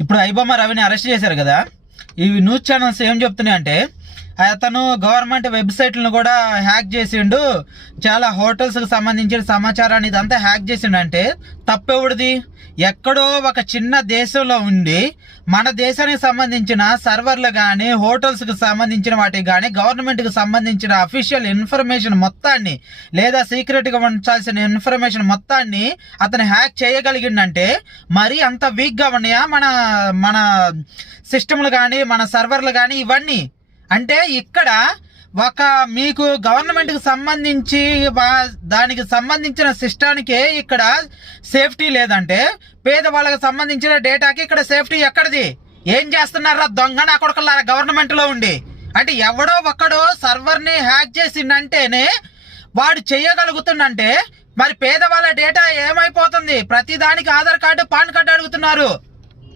ఇప్పుడు ఐబొమ్మ రవిని అరెస్ట్ చేశారు కదా, ఈ న్యూస్ ఛానల్స్ ఏం చెప్తున్నాయి అంటే అతను గవర్నమెంట్ వెబ్సైట్లను కూడా హ్యాక్ చేసిండు, చాలా హోటల్స్కి సంబంధించిన సమాచారాన్ని ఇదంతా హ్యాక్ చేసిండు. అంటే తప్పెవడిది? ఎక్కడో ఒక చిన్న దేశంలో ఉండి మన దేశానికి సంబంధించిన సర్వర్లు కానీ హోటల్స్కి సంబంధించిన వాటికి కానీ గవర్నమెంట్కి సంబంధించిన అఫీషియల్ ఇన్ఫర్మేషన్ మొత్తాన్ని లేదా సీక్రెట్గా ఉంచాల్సిన ఇన్ఫర్మేషన్ మొత్తాన్ని అతను హ్యాక్ చేయగలిగిండంటే మరి అంత వీక్గా ఉన్నాయా మన సిస్టమ్లు కానీ మన సర్వర్లు కానీ ఇవన్నీ? అంటే ఇక్కడ ఒక మీకు గవర్నమెంట్కి సంబంధించి దానికి సంబంధించిన సిస్టానికే ఇక్కడ సేఫ్టీ లేదంటే పేదవాళ్ళకి సంబంధించిన డేటాకి ఇక్కడ సేఫ్టీ ఎక్కడిది? ఏం చేస్తున్నారా దొంగ నా కొడుకులారా గవర్నమెంట్లో ఉండి? అంటే ఎవడో ఒక్కడో సర్వర్ని హ్యాక్ చేసిందంటేనే వాడు చేయగలుగుతుందంటే మరి పేదవాళ్ళ డేటా ఏమైపోతుంది? ప్రతి దానికి ఆధార్ కార్డు పాన్ కార్డు అడుగుతున్నారు.